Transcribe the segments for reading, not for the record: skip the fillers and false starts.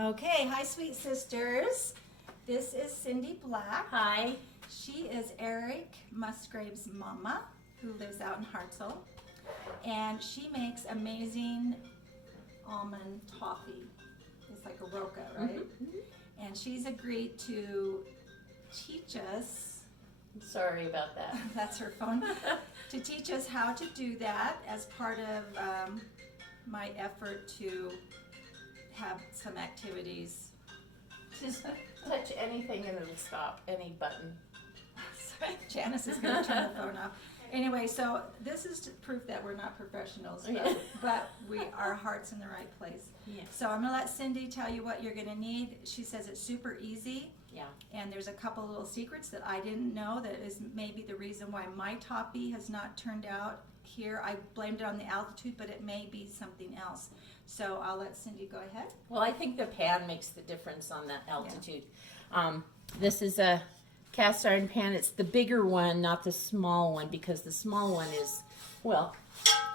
Okay, hi sweet sisters. This is Cindy Black. Hi. She is Eric Musgrave's mama who lives out in Hartselle. And she makes amazing almond toffee. It's like a Roca, right? Mm-hmm. And she's agreed to teach us. Sorry about that. That's her phone. To teach us how to do that as part of my effort to have some activities. Just touch anything and it'll stop, any button. Sorry, Janice is going to turn the phone off. Anyway, so this is proof that we're not professionals, but our heart's in the right place. Yeah. So I'm going to let Cindy tell you what you're going to need. She says it's super easy. Yeah. And there's a couple little secrets that I didn't know that is maybe the reason why my toffee has not turned out here. I blamed it on the altitude, but it may be something else. So I'll let Cindy go ahead. Well, I think the pan makes the difference on that altitude. Yeah. This is a cast iron pan. It's the bigger one, not the small one, because the small one is, well,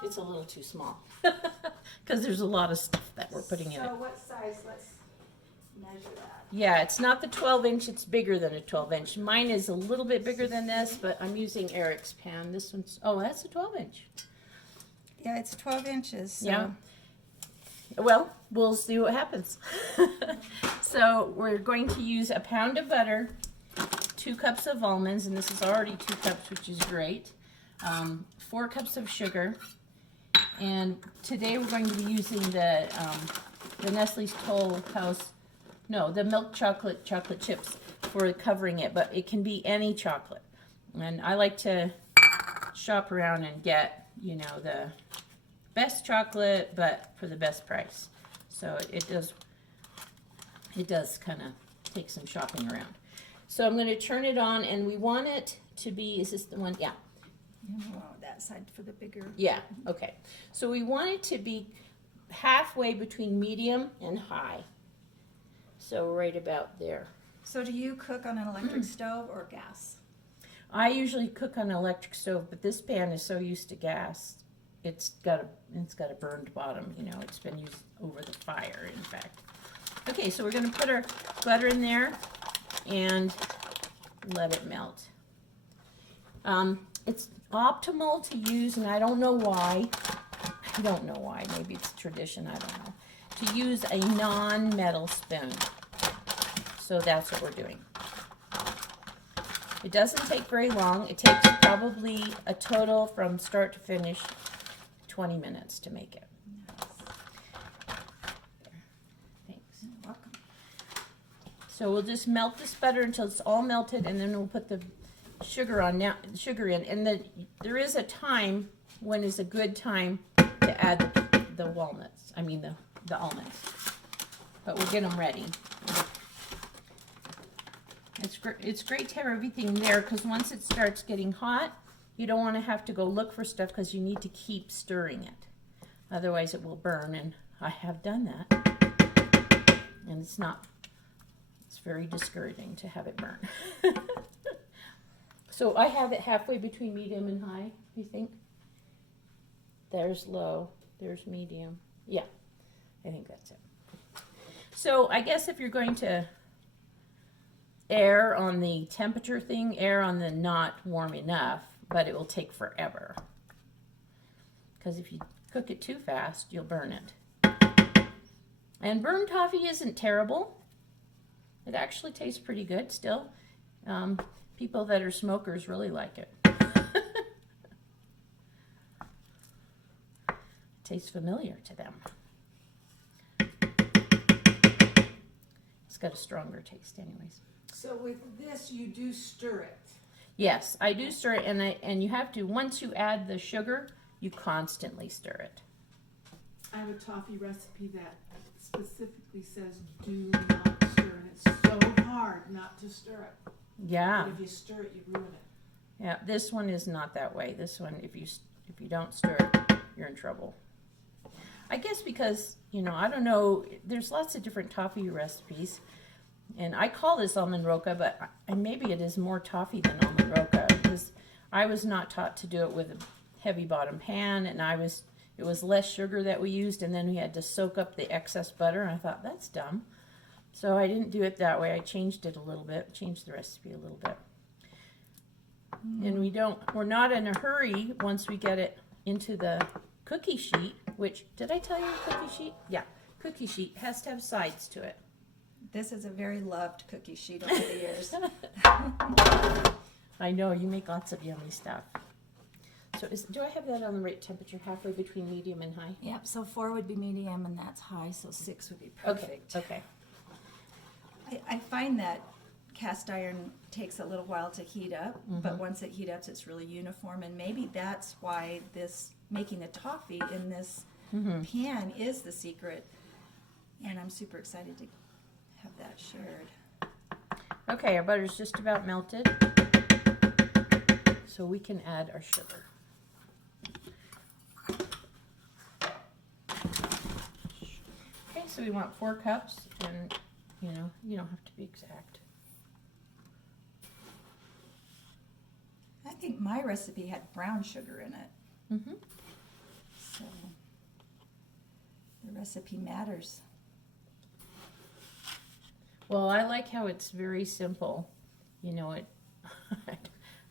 it's a little too small. Because there's a lot of stuff that we're putting in it. So what size? Let's measure that. Yeah, it's not the 12-inch. It's bigger than a 12-inch. Mine is a little bit bigger than this, but I'm using Eric's pan. This one's, oh, that's a 12-inch. Yeah, it's 12 inches. So. Yeah. Well, we'll see what happens. So we're going to use a pound of butter, 2 cups of almonds, and this is already 2 cups, which is great. 4 cups of sugar, and today we're going to be using the Nestle's Toll House, no, the milk chocolate chips for covering it, but it can be any chocolate. And I like to shop around and get, you know, the best chocolate, but for the best price. So it does kind of take some shopping around. So I'm going to turn it on, and we want it to be, is this the one? Yeah. That side for the bigger. Yeah, okay. So we want it to be halfway between medium and high. So right about there. So do you cook on an electric stove or gas? I usually cook on an electric stove, but this pan is so used to gas. It's got a burned bottom, you know, it's been used over the fire, in fact. Okay, so we're going to put our butter in there and let it melt. It's optimal to use, and I don't know why, maybe it's tradition, I don't know, to use a non-metal spoon. So that's what we're doing. It doesn't take very long. It takes probably a total from start to finish 20 minutes to make it. Nice. Thanks. You're welcome. So we'll just melt this butter until it's all melted, and then we'll put the sugar in. And there is a time when is a good time to add the walnuts. I mean the almonds. But we'll get them ready. It's great to have everything there, because once it starts getting hot, you don't want to have to go look for stuff, because you need to keep stirring it. Otherwise it will burn, and I have done that. And it's very discouraging to have it burn. So I have it halfway between medium and high, you think? There's low, there's medium. Yeah, I think that's it. So I guess if you're going to err on the temperature thing, err on the not warm enough, but it will take forever. Because if you cook it too fast, you'll burn it. And burnt toffee isn't terrible. It actually tastes pretty good still. People that are smokers really like it. It tastes familiar to them. It's got a stronger taste anyways. So with this, you do stir it. Yes, I do stir it, and you have to, once you add the sugar, you constantly stir it. I have a toffee recipe that specifically says do not stir, and it's so hard not to stir it. Yeah. But if you stir it, you ruin it. Yeah, this one is not that way. This one, if you don't stir it, you're in trouble. I guess because, you know, I don't know, there's lots of different toffee recipes. And I call this Almond Roca, but maybe it is more toffee than Almond Roca, because I was not taught to do it with a heavy bottom pan, and it was less sugar that we used, and then we had to soak up the excess butter, and I thought, that's dumb. So I didn't do it that way. I changed it a little bit, changed the recipe a little bit. And we're not in a hurry once we get it into the cookie sheet, which, did I tell you cookie sheet? Yeah, cookie sheet has to have sides to it. This is a very loved cookie sheet over the years. I know, you make lots of yummy stuff. So do I have that on the right temperature, halfway between medium and high? Yep, so 4 would be medium and that's high, so 6 would be perfect. Okay. I find that cast iron takes a little while to heat up, but once it heats up, it's really uniform, and maybe that's why making the toffee in this pan is the secret, and I'm super excited to have that shared. Okay, our butter's just about melted, so we can add our sugar. Okay, so we want 4 cups, and you don't have to be exact. I think my recipe had brown sugar in it, so the recipe matters. Well, I like how it's very simple. I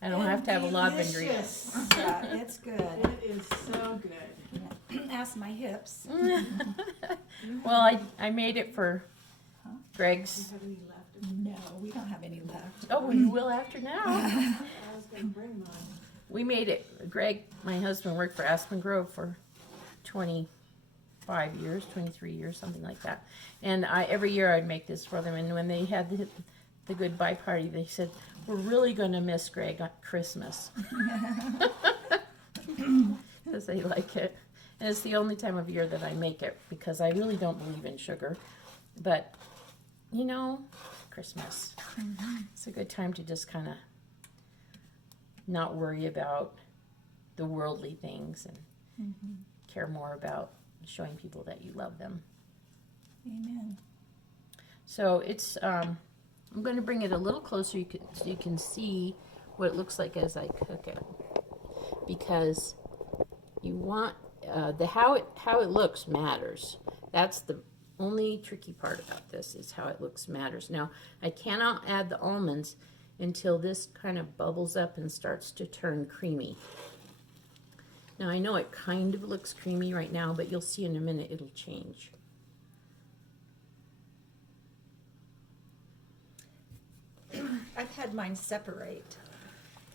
don't have to have a lot of ingredients. Yeah, it's good. It is so good. Ask my hips. Well, I made it for Do Greg's. you have any left? No, we don't have any left. Oh, well, you will after now. I was gonna bring mine. We made it. Greg, my husband, worked for Aspen Grove for 25 years, 23 years, something like that. And every year I'd make this for them. And when they had the goodbye party, they said, "We're really going to miss Greg at Christmas." Because they like it. And it's the only time of year that I make it because I really don't believe in sugar. But, Christmas. It's a good time to just kind of not worry about the worldly things and care more about showing people that you love them. Amen. So it's, I'm going to bring it a little closer so you can see what it looks like as I cook it. Because you want, how it looks matters. That's the only tricky part about this, is how it looks matters. Now, I cannot add the almonds until this kind of bubbles up and starts to turn creamy. Now, I know it kind of looks creamy right now, but you'll see in a minute it'll change. I've had mine separate.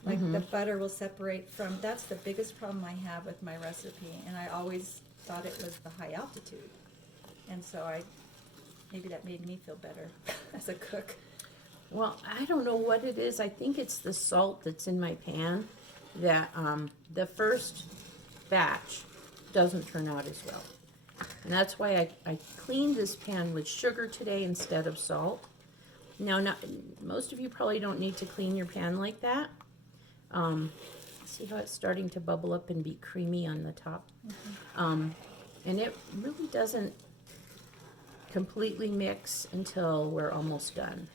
Like the butter will separate from, that's the biggest problem I have with my recipe, and I always thought it was the high altitude. And so maybe that made me feel better as a cook. Well, I don't know what it is. I think it's the salt that's in my pan that the first batch doesn't turn out as well. And that's why I cleaned this pan with sugar today instead of salt. Now, most of you probably don't need to clean your pan like that. See how it's starting to bubble up and be creamy on the top? And it really doesn't completely mix until we're almost done.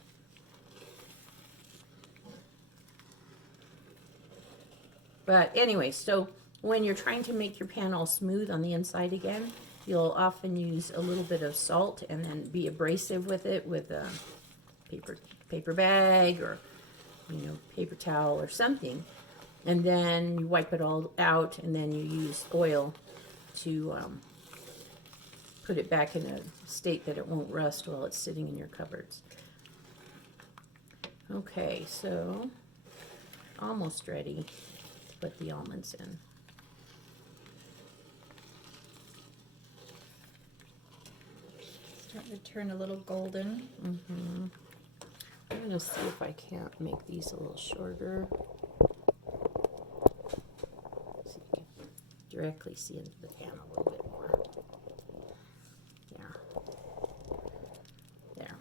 But anyway, so when you're trying to make your pan all smooth on the inside again, you'll often use a little bit of salt and then be abrasive with it with a paper bag or paper towel or something. And then you wipe it all out, and then you use oil to put it back in a state that it won't rust while it's sitting in your cupboards. Okay, so almost ready to put the almonds in. Starting to turn a little golden. I'm going to see if I can't make these a little shorter. So you can directly see into the pan a little bit more. There.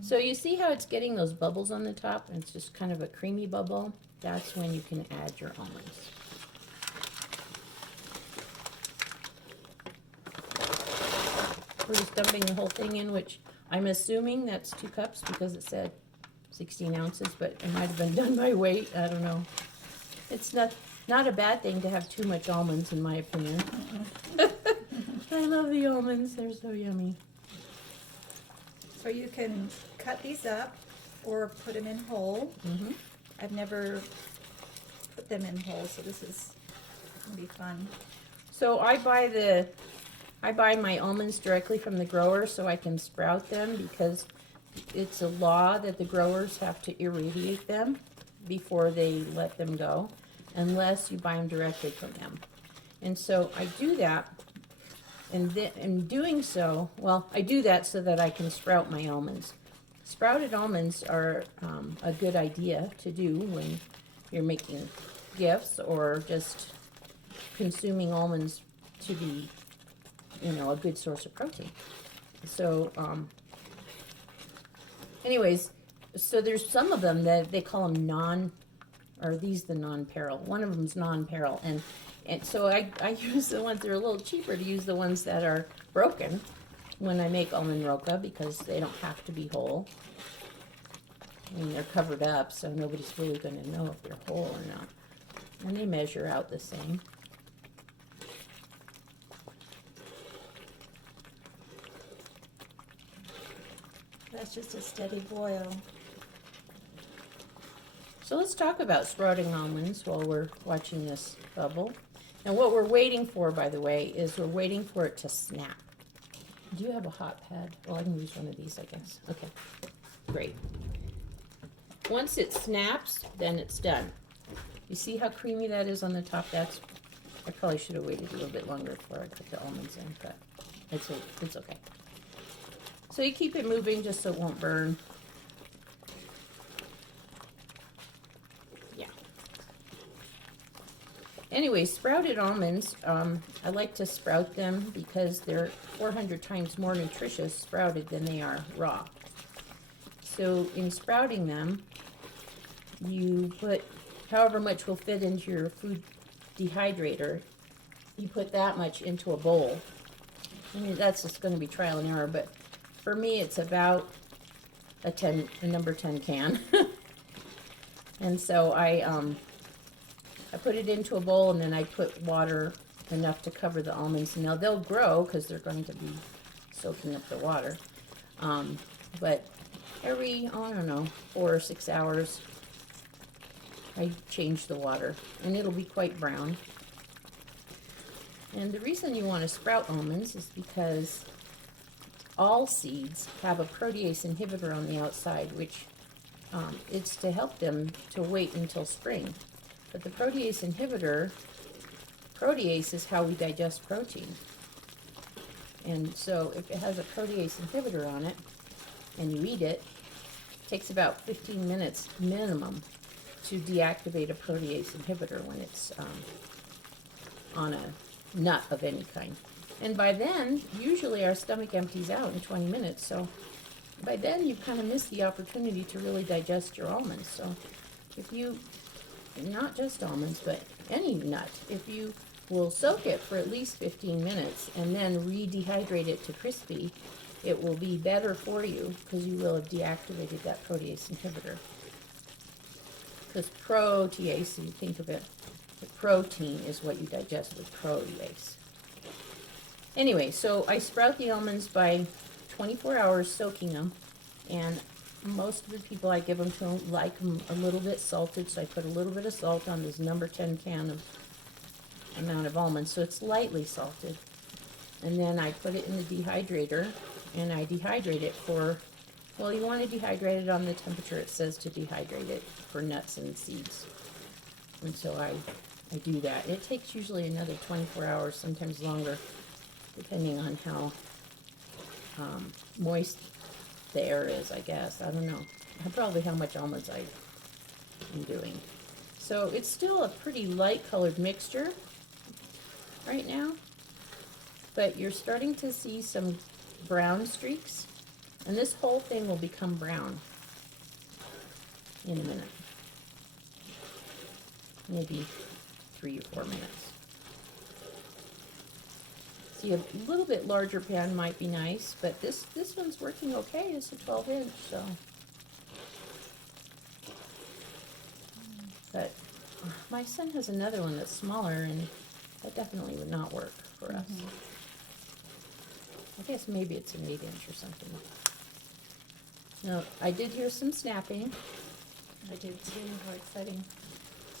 So you see how it's getting those bubbles on the top, and it's just kind of a creamy bubble? That's when you can add your almonds. We're just dumping the whole thing in, which I'm assuming that's 2 cups because it said 16 ounces, but it might have been done by weight. I don't know. It's not a bad thing to have too much almonds, in my opinion. I love the almonds. They're so yummy. So you can cut these up or put them in whole. Mm-hmm. I've never put them in whole, so this is gonna be fun. So I buy my almonds directly from the grower so I can sprout them, because it's a law that the growers have to irradiate them before they let them go, unless you buy them directly from them. And so I do that, and in doing so, well, I do that so that I can sprout my almonds. Sprouted almonds are a good idea to do when you're making gifts or just consuming almonds to be, a good source of protein. So, anyways, so there's some of them that they call them the non-peril. One of them's non-peril, and so I use the ones that are a little cheaper to use the ones that are broken when I make Almond Roca, because they don't have to be whole. I mean, they're covered up, so nobody's really going to know if they're whole or not. And they measure out the same. That's just a steady boil. So let's talk about sprouting almonds while we're watching this bubble. And what we're waiting for, by the way, is we're waiting for it to snap. Do you have a hot pad? Well, I can use one of these, I guess. Okay, great. Once it snaps, then it's done. You see how creamy that is on the top? I probably should have waited a little bit longer before I put the almonds in, but it's okay. So you keep it moving just so it won't burn. Yeah. Anyway, sprouted almonds, I like to sprout them because they're 400 times more nutritious sprouted than they are raw. So in sprouting them, you put however much will fit into your food dehydrator. You put that much into a bowl. I mean, that's just going to be trial and error, but for me, it's about a number 10 can. And so I put it into a bowl, and then I put water enough to cover the almonds. Now they'll grow because they're going to be soaking up the water. But every, 4 or 6 hours, I change the water, and it'll be quite brown. And the reason you want to sprout almonds is because all seeds have a protease inhibitor on the outside, which it's to help them to wait until spring. But the protease is how we digest protein. And so if it has a protease inhibitor on it, and you eat it, it takes about 15 minutes minimum to deactivate a protease inhibitor when it's on a nut of any kind. And by then, usually our stomach empties out in 20 minutes, so by then you've kind of missed the opportunity to really digest your almonds. So if you, not just almonds, but any nut, if you will soak it for at least 15 minutes and then re-dehydrate it to crispy, it will be better for you because you will have deactivated that protease inhibitor. Because protease, if you think of it, the protein is what you digest with protease. Anyway, so I sprout the almonds by 24 hours soaking them, and most of the people I give them to like them a little bit salted, so I put a little bit of salt on this number 10 can of amount of almonds, so it's lightly salted. And then I put it in the dehydrator, and I dehydrate it for, well, you want to dehydrate it on the temperature it says to dehydrate it for nuts and seeds. And so I do that. It takes usually another 24 hours, sometimes longer, depending on how moist the air is, I guess. I don't know. Probably how much almonds I am doing. So it's still a pretty light colored mixture right now, but you're starting to see some brown streaks, and this whole thing will become brown in a minute. Maybe 3 or 4 minutes. See, a little bit larger pan might be nice, but this one's working okay. It's a 12-inch, so. But my son has another one that's smaller, and that definitely would not work for us. I guess maybe it's an 8-inch or something. Now, I did hear some snapping. I did too. How exciting.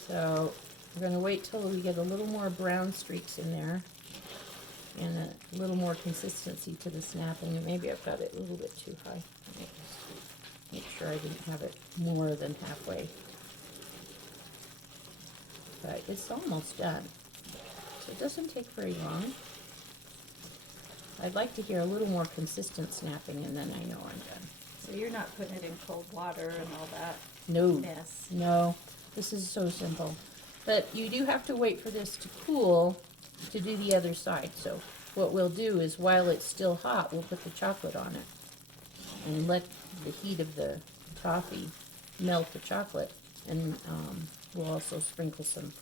So we're going to wait till we get a little more brown streaks in there and a little more consistency to the snapping. And maybe I've got it a little bit too high. Let me just make sure I didn't have it more than halfway. But it's almost done. So it doesn't take very long. I'd like to hear a little more consistent snapping, and then I know I'm done. So you're not putting it in cold water and all that No, mess. no, this is so simple. But you do have to wait for this to cool to do the other side. So what we'll do is while it's still hot, we'll put the chocolate on it and let the heat of the toffee melt the chocolate. And we'll also sprinkle some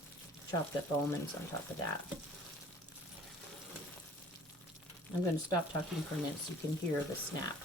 chopped up almonds on top of that. I'm going to stop talking for a minute so you can hear the snap.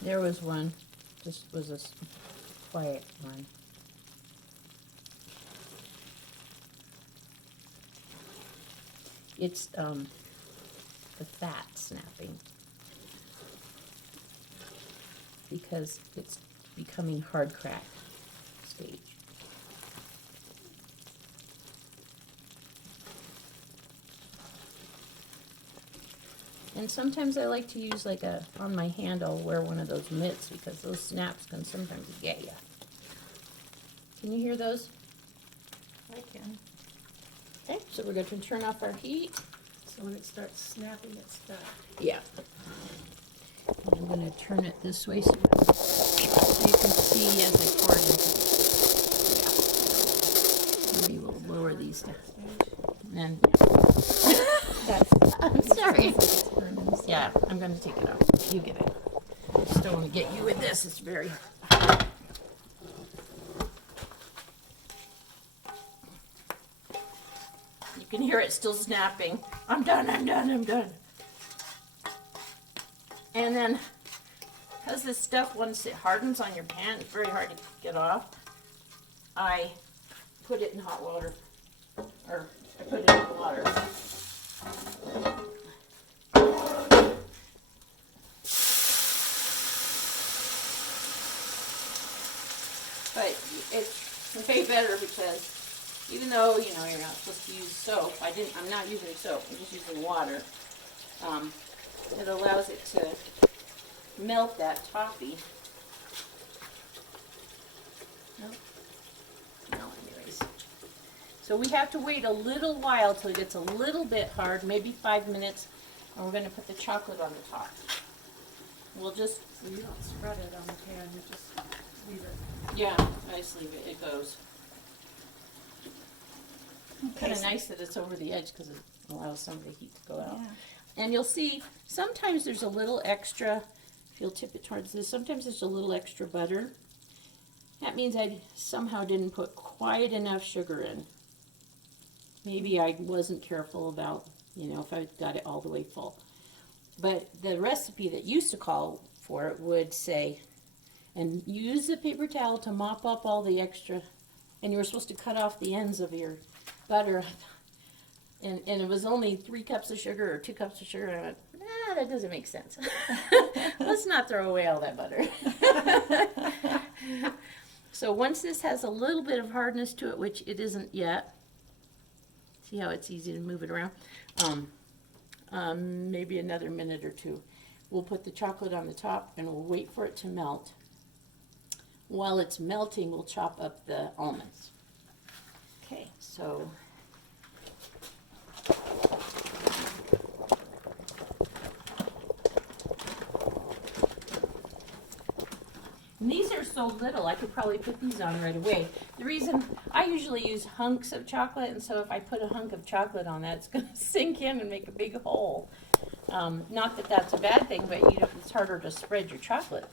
There was one, just was a quiet one. It's the fat snapping because it's becoming hard crack stage. And sometimes I like to use like on my hand I'll wear one of those mitts because those snaps can sometimes get you. Can you hear those? I can. Okay, so we're going to turn off our heat. So when it starts snapping, it's done. Yeah. And I'm going to turn it this way so you can see as I pour it into. Yeah. Maybe we'll lower these down. And I'm sorry. Yeah, I'm going to take it off. You get it. I just don't want to get you with this. It's very hot. You can hear it still snapping. I'm done, I'm done, I'm done. And then, because this stuff, once it hardens on your pan, it's very hard to get off, I put it in hot water. Or, I put it in the water. But it's way better because even though, you know, you're not supposed to use soap, I'm not using soap, I'm just using water. It allows it to melt that toffee. No, anyways. So we have to wait a little while till it gets a little bit hard, maybe 5 minutes, and we're going to put the chocolate on the top. We'll just... So you don't spread it on the pan, you just leave it. Yeah, I just leave it, it goes. Kind of nice that it's over the edge because it allows some of the heat to go out. Yeah. And you'll see, sometimes there's a little extra, if you'll tip it towards this, sometimes there's a little extra butter. That means I somehow didn't put quite enough sugar in. Maybe I wasn't careful about, you know, if I got it all the way full. But the recipe that used to call for it would say, and use the paper towel to mop up all the extra, and you were supposed to cut off the ends of your butter. And it was only 3 cups of sugar or 2 cups of sugar. And I went, nah, that doesn't make sense. Let's not throw away all that butter. So once this has a little bit of hardness to it, which it isn't yet, see how it's easy to move it around? Maybe another minute or 2. We'll put the chocolate on the top and we'll wait for it to melt. While it's melting, we'll chop up the almonds. Okay, so so little, I could probably put these on right away. The reason, I usually use hunks of chocolate, and so if I put a hunk of chocolate on that, it's gonna sink in and make a big hole. Not that that's a bad thing, but you know, it's harder to spread your chocolate.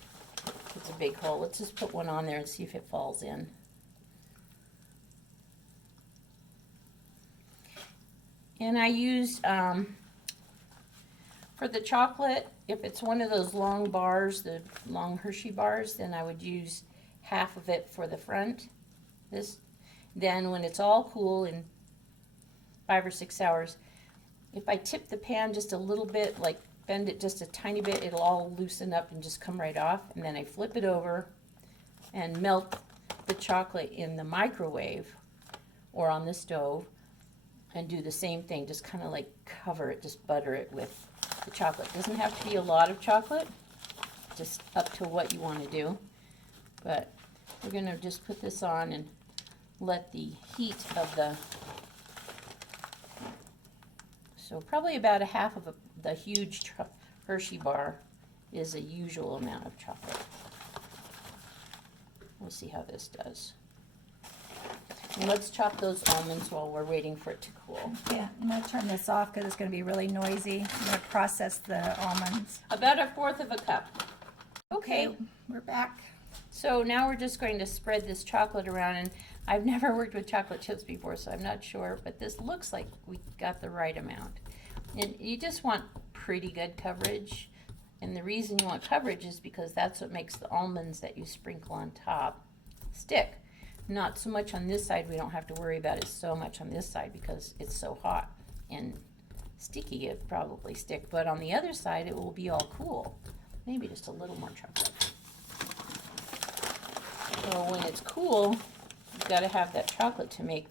It's a big hole. Let's just put one on there and see if it falls in. And I use, for the chocolate, if it's one of those long bars, the long Hershey bars, then I would use half of it for the front. Then when it's all cool in 5 or 6 hours, if I tip the pan just a little bit, like bend it just a tiny bit, it'll all loosen up and just come right off. And then I flip it over and melt the chocolate in the microwave or on the stove and do the same thing. Just kind of like cover it, just butter it with the chocolate. Doesn't have to be a lot of chocolate, just up to what you want to do. But we're going to just put this on and let the heat of so probably about a half of the huge Hershey bar is a usual amount of chocolate. We'll see how this does. And let's chop those almonds while we're waiting for it to cool. Yeah, I'm going to turn this off because it's going to be really noisy. I'm going to process the almonds. About 1/4 of a cup. Okay, we're back. so now we're just going to spread this chocolate around, and I've never worked with chocolate chips before, so I'm not sure, but this looks like we got the right amount. And you just want pretty good coverage, and the reason you want coverage is because that's what makes the almonds that you sprinkle on top stick. Not so much on this side, we don't have to worry about it so much on this side because it's so hot and sticky, it'd probably stick, but on the other side it will be all cool. Maybe just a little more chocolate. So when it's cool, you've got to have that chocolate to make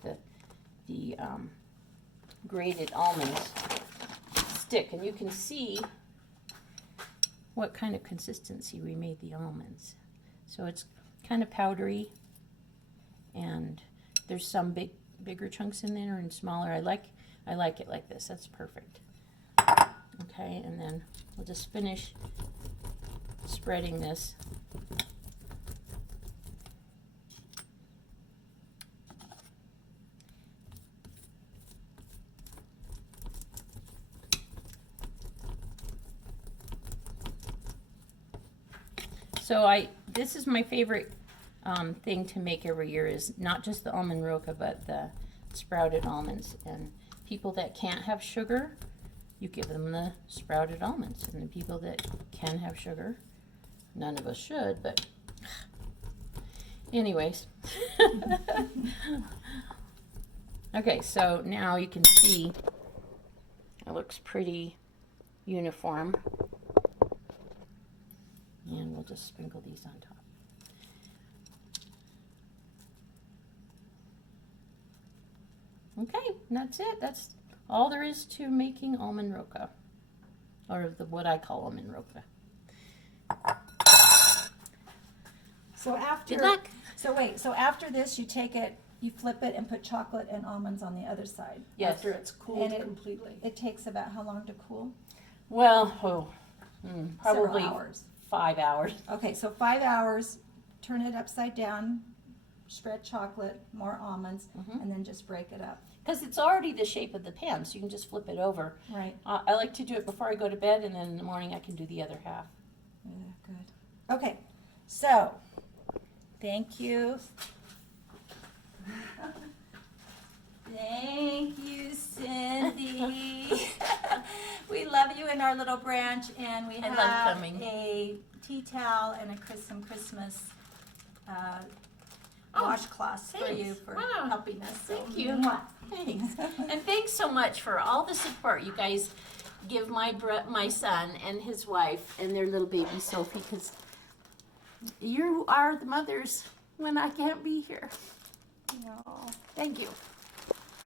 the grated almonds stick. And you can see what kind of consistency we made the almonds. So it's kind of powdery, and there's some bigger chunks in there and smaller. I like it like this. That's perfect. Okay, and then we'll just finish spreading this. So this is my favorite thing to make every year, is not just the Almond Roca, but the sprouted almonds. And people that can't have sugar, you give them the sprouted almonds. And the people that can have sugar, none of us should, but anyways. Okay, so now you can see it looks pretty uniform. And we'll just sprinkle these on top. Okay, and that's it. That's all there is to making Almond Roca, or what I call Almond Roca. So after, Good luck. So after this, you take it, you flip it, and put chocolate and almonds on the other side. Yes. After it's cooled And completely. It takes about how long to cool? Well, probably Several hours. 5 hours. Okay, so 5 hours. Turn it upside down. Spread chocolate, more almonds, and then just break it up. Because it's already the shape of the pan, so you can just flip it over. Right. I like to do it before I go to bed, and then in the morning I can do the other half. Yeah, good. Okay, so thank you. Thank you, Cindy. We love you in our little branch, and we I love have coming. a tea towel and some Christmas washcloths for thanks. you for Wow. helping us. So, Thank you. mwah. Thanks. And thanks so much for all the support you guys give my son and his wife and their little baby Sophie, because you are the mothers when I can't be here. No. Thank you.